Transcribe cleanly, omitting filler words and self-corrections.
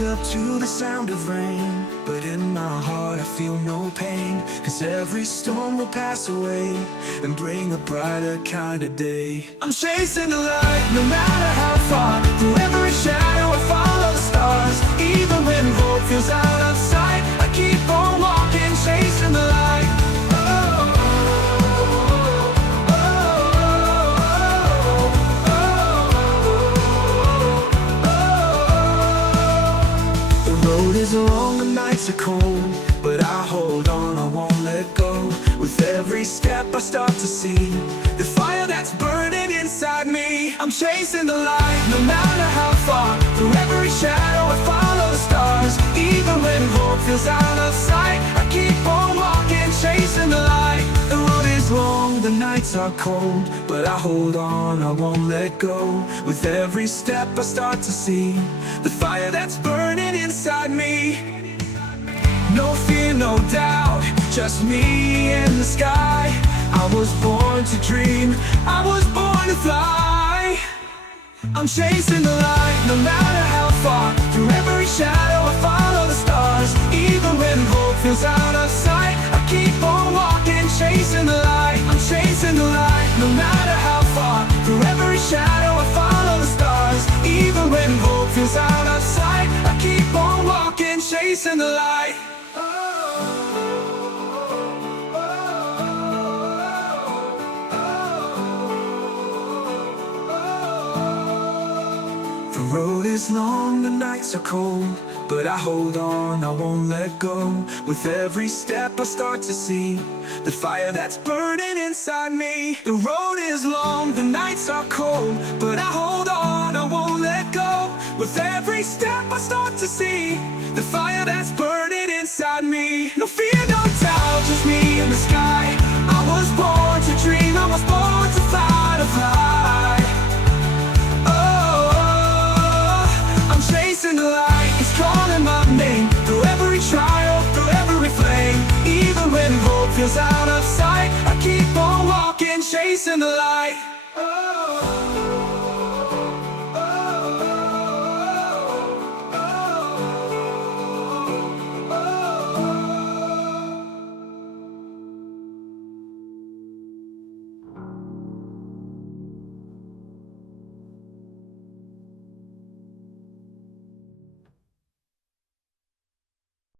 wake up to the sound of rain, but in my heart I feel no pain, 'cause every storm will pass away and bring a brighter kind of day. I'm chasing the light, no matter how far. Through every shadow I follow the stars. Even when hope feels out of sight, I keep on walking, chasing the light. The road is long, the nights are cold, but I hold on, I won't let go. With every step I start to see the fire that's burning inside me. I'm chasing the light, no matter how far. Through every shadow I follow the stars. Even when hope feels out of sight, I keep on walking, chasing the light. The road is long, the nights are cold, but I hold on, I won't let go. With every step I start to see the fire that's burning inside me. No fear, no doubt, just me and the sky. I was born to dream, I was born to fly. I'm chasing the light, no matter how far. Through every shadow I follow the stars. Even when hope feels out of sight, I keep on walking, chasing the light. I'm chasing the light, no matter how far. Through every shadow I follow the stars. Even when hope feels out of sight, I keep on walking, chasing the light. The road is long, the nights are cold, but I hold on, I won't let go. With every step I start to see the fire that's burning inside me. The road is long, the nights are cold, but I hold on, I won't let go. With every step I start to see the fire that's burning inside me. No fear, no doubt, just me and the sky. I was born to dream, I was born to fly, to fly. Chasing the light, it's calling my name. Through every trial, through every flame. Even when hope feels out of sight, I keep on walking, chasing the light.